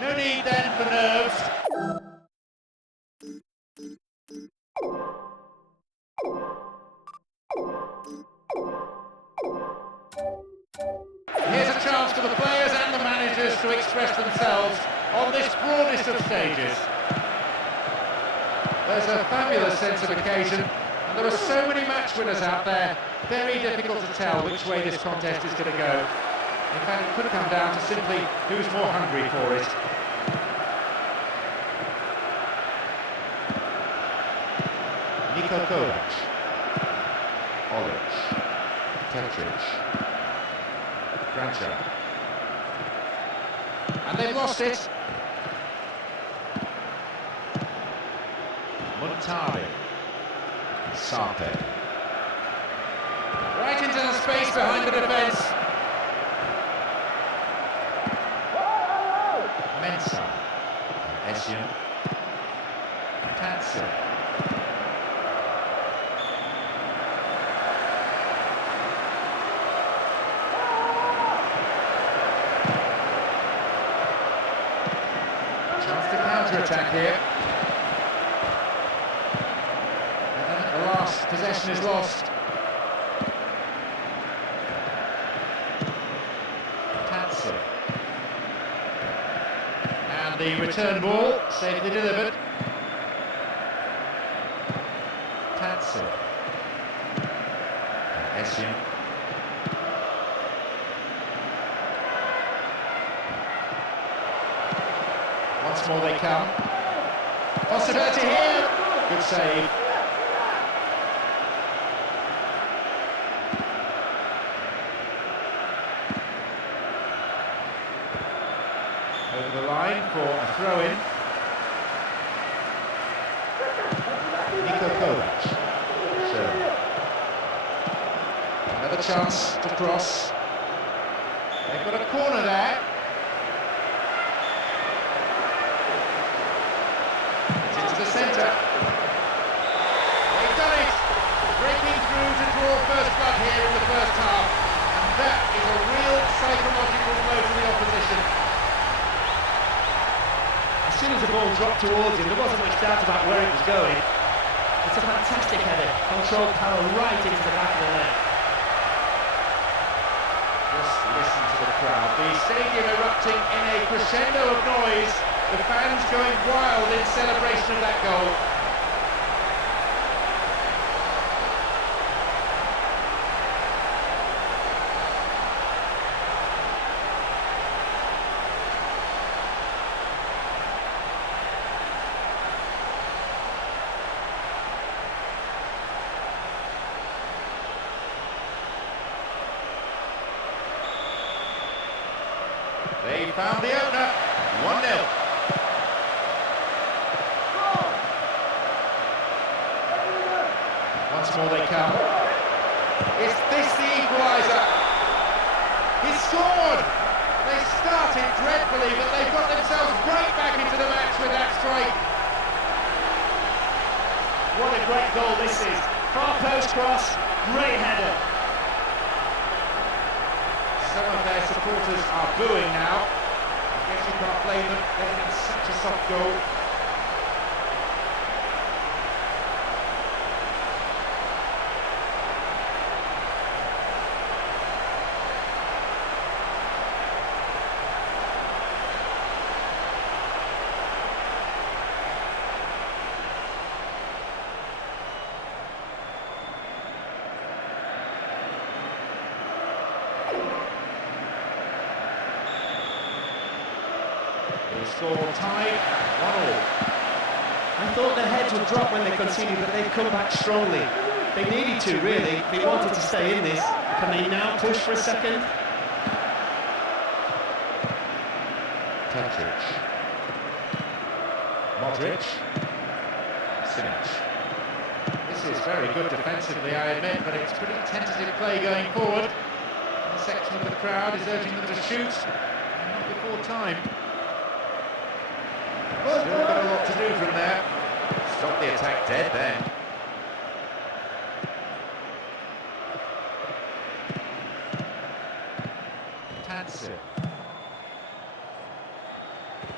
No need then for nerves. Here's a chance for the players and the managers to express themselves on this broadest of stages. There's a fabulous sense of occasion, and there are so many match winners out there, very difficult to tell which way this contest is going to go. In fact, it could come down to simply who's more hungry for it. Kovac, Olic, Tetric, Croatia, and they've lost it. Montari, Sarpe, right into the space behind the defence. Mensah, Essien, Tatsu. Attack here, and then the last possession is lost. Tatsu, and the return ball safely delivered. Tatsu, Essien. Once more they come. Possibility here. Good save. Over the line for a throw-in. Kovac. So, another chance to cross. They've got a corner there. The centre. They've done it! Breaking through to draw first blood here in the first half. And that is a real psychological blow to the opposition. As soon as the ball dropped towards him, there wasn't much doubt about where it was going. It's a fantastic header. Controlled power right into the back of the net. Just listen to the crowd. The stadium erupting in a crescendo of noise. The fans going wild in celebration of that goal. They found the opener. 1-0. Once more they come. Is this the equaliser? He scored! They started dreadfully, but they've got themselves right back into the match with that strike. What a great goal this is. Far post cross, great header. Some of their supporters are booing now. I guess you can't blame them, letting in such a soft goal. The score tied, 1-1. I thought their heads would drop when they conceded, but they've come back strongly. They needed to, really. They wanted to stay in this. Can they now push for a second? Tetric. Modric. Simic. This is very good defensively, I admit, but it's pretty tentative play going forward. A section of the crowd is urging them to shoot, and not before time. Still got a lot to do from there. Stop the attack dead then. Tansi.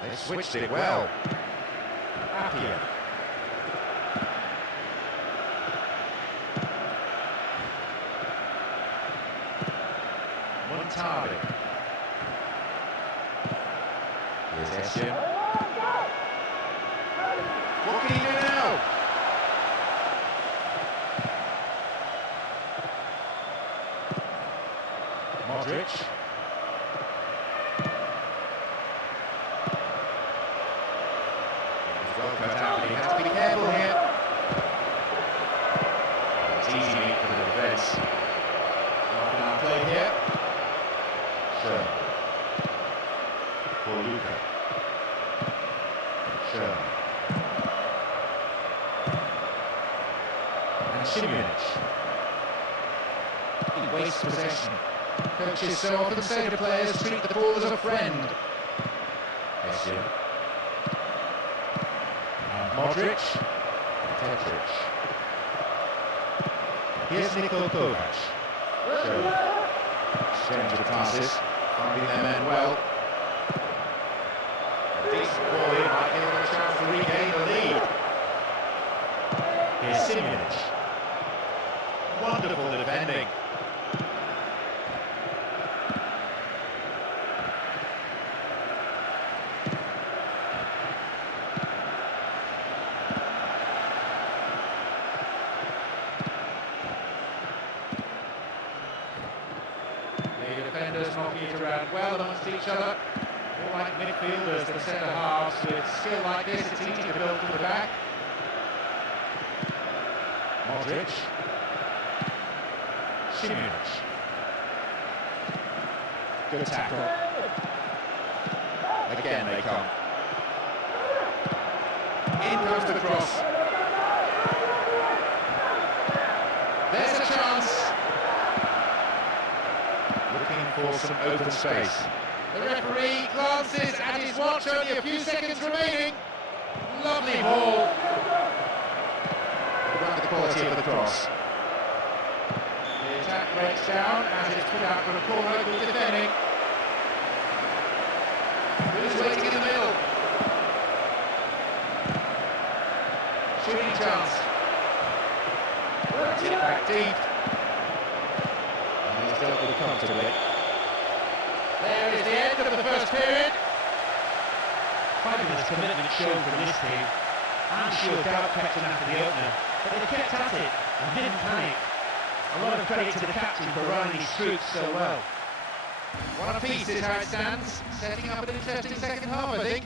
They switched it well. Appiah. Montavi. Here's Essien. What can he do now? Modric. He's well cut out, but he has to be careful here. It's easy meat for the defence. Not an outplay here. Sure. For Luca. Sure. Simic. He wastes possession. Coaches so often say to players, treat the ball as a friend. Essien. Modric. Tetric. Here's Niko Kovac. Exchange of passes, finding their men well. A decent ball in might give them a chance to regain the lead. Here's Simic. Wonderful defending. The defenders knocking it around well amongst each other. All like midfielders and centre halves. With skill like this, it's easy to build from the back. Modric. Simic. Good tackle. Again they come. In comes the cross. There's a chance. Looking for some open space. The referee glances at his watch, only a few seconds remaining. Lovely ball. Look at the quality of the cross. The attack breaks down as it's put out from a corner. Good defending. Who's waiting in the middle? Shooting chance. Worked it back deep. And he's dealt with it comfortably. There is the end of the first period. Fabulous commitment shown from this team. I'm sure doubt kept them after the opener, but they kept at it and didn't panic. A lot of credit to the captain for running his troops so well. One apiece is how it stands, setting up an interesting second half, I think.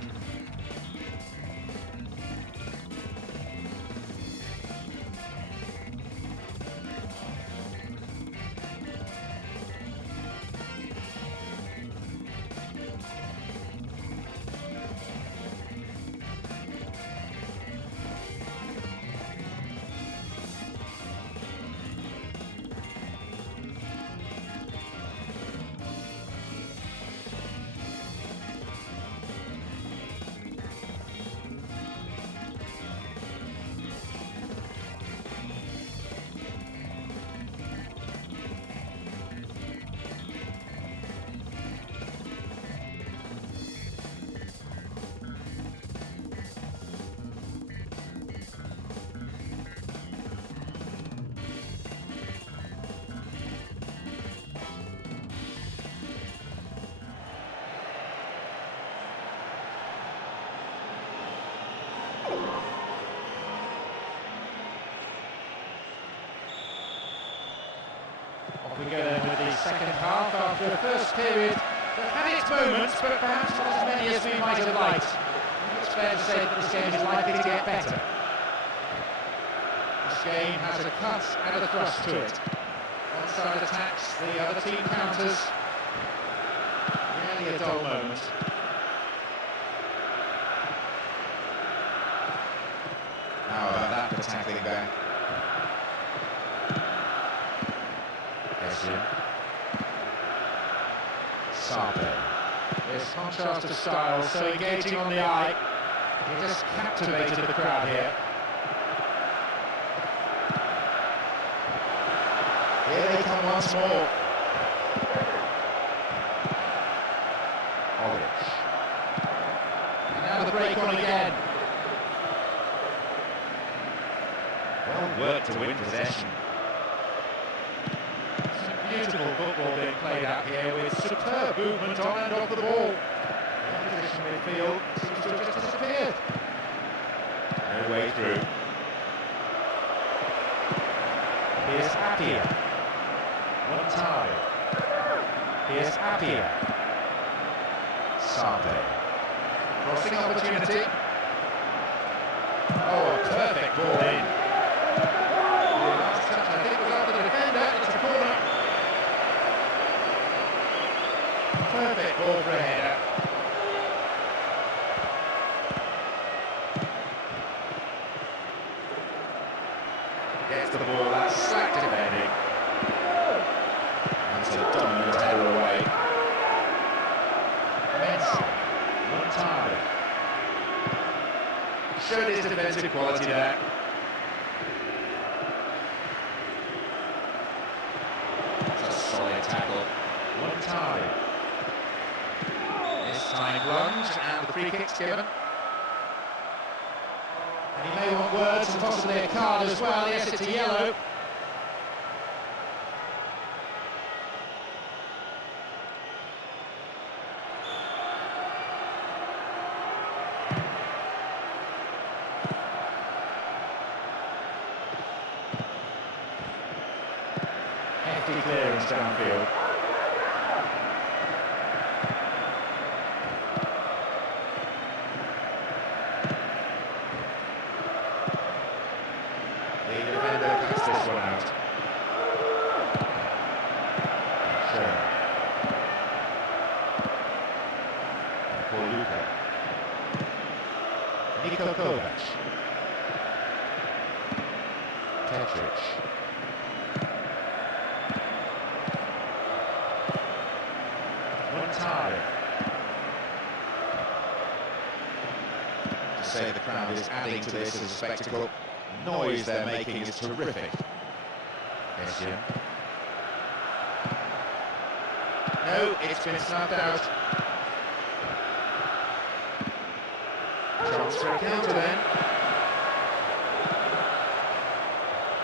We go then with the second half after a first period that had its moments, but perhaps not as many as we might have liked. It's fair to say that this game is likely to get better. This game has a cut and a thrust to it. One side attacks, the other team counters. Really a dull moment. How about that for tackling back? Sape. This contrast of style, so engaging on the eye. He just captivated the crowd here. Here they come once more. Olic. And now the break on again. Well worked to win possession. Beautiful football being played out here with superb movement on and off the ball. The opposition midfield seems to have just disappeared. No way through. Here's Appiah. Montari. Here's Appiah. Sape. Crossing opportunity. Oh, a perfect ball in. The last touch, I think, was after the defender. It's a corner. Perfect ball for a header. Gets the ball, that's slack defending. That's a dominant header away. Messi. Montari. Showed his defensive quality there. That's a solid tackle. Montari. Time lunge and the free kick's given. And he may want words and possibly a card as well. Yes, it's a yellow. Hefty clearance downfield. Kovac. Petric. Montari. To say the crowd is adding to this as a spectacle. The noise they're making is terrific. Essien. No, it's been snuffed out. Chance for a counter then.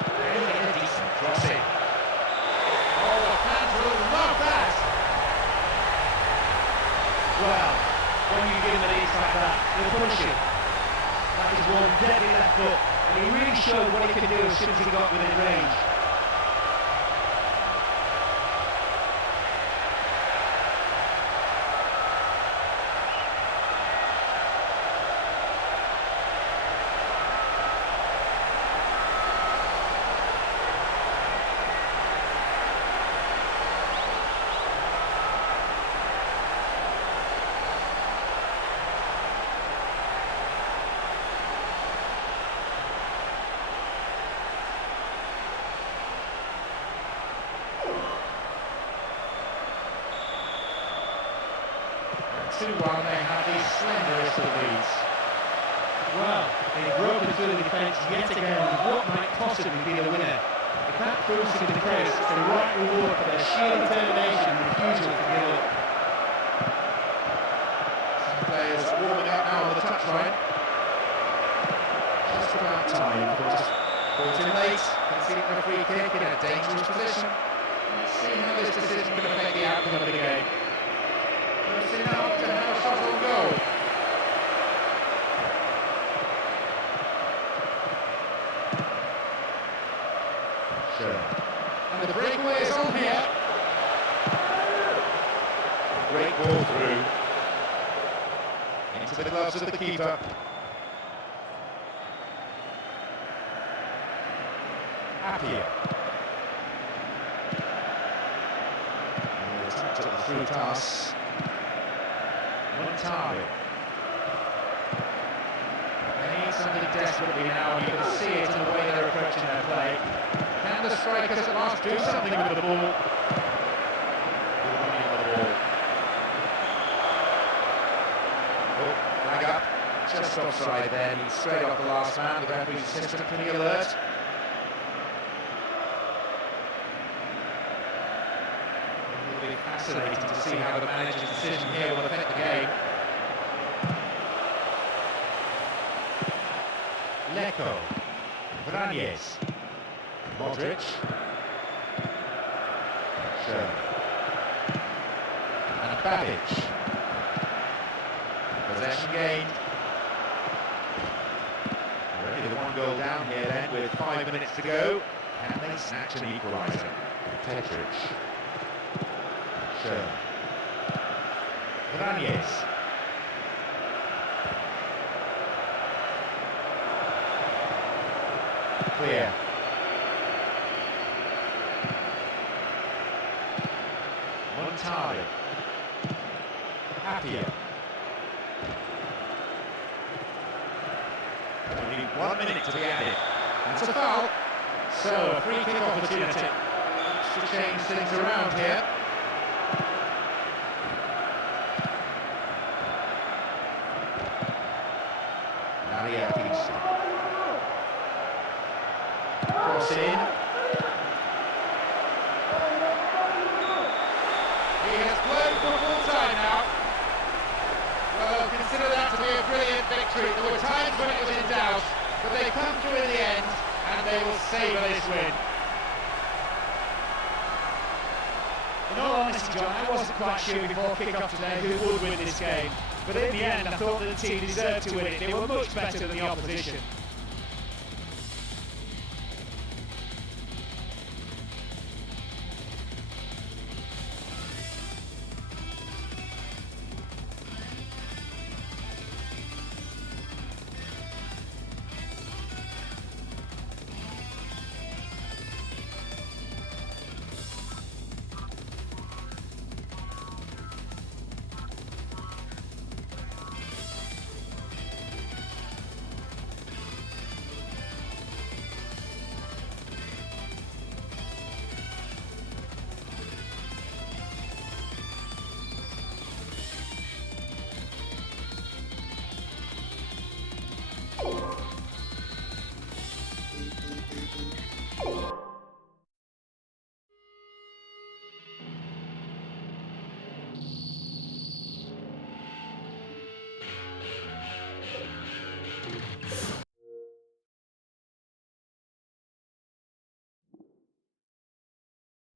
Really a decent crossing. Oh, the fans will love that! Well, when you give them an ease like that, they'll punish you. That is one deadly left foot, and he really showed what he could do as soon as he got within range. They have the slenderest of leads. Well, they've broken through the defence yet again with what might possibly be the winner. If that proves to be the case, it's the right reward for their sheer determination and refusal to give up. Some players warming up now on the touchline. Just about time, of course. Caught in late, conceding a free kick in a dangerous position. Let's see how this decision can affect the outcome of the game. Close enough to have a shot on goal. Sure. And the breakaway is on here. Into the gloves of the keeper. Appiah. Took the through pass. Montari. They need something desperately now, and you can see it in the way they're approaching their play. Can the strikers at last do something with the ball? Good running on the ball. Oh, flag up. Just offside there. He's straight off the last man. The referee's assistant pretty alert. It'll be fascinating to see how the manager's decision here will affect the game. Leko, Vranjes, Modric, Schön, and Babic. Possession gained. Already the one goal down here then with 5 minutes to go. Can they snatch an equaliser? Petric, Schön, Vranjes. Clear. Montari. Appiah. Only 1 minute to be added. That's a foul. So, a free kick opportunity. To change things around here. Cross in. He has played for full time now. Well, consider that to be a brilliant victory. There were times when it was in doubt, but they come through in the end, and they will savour this win. In all honesty, John, I wasn't quite sure before kick-off today who would win this game. But in the end, I thought that the team deserved to win it. They were much better than the opposition.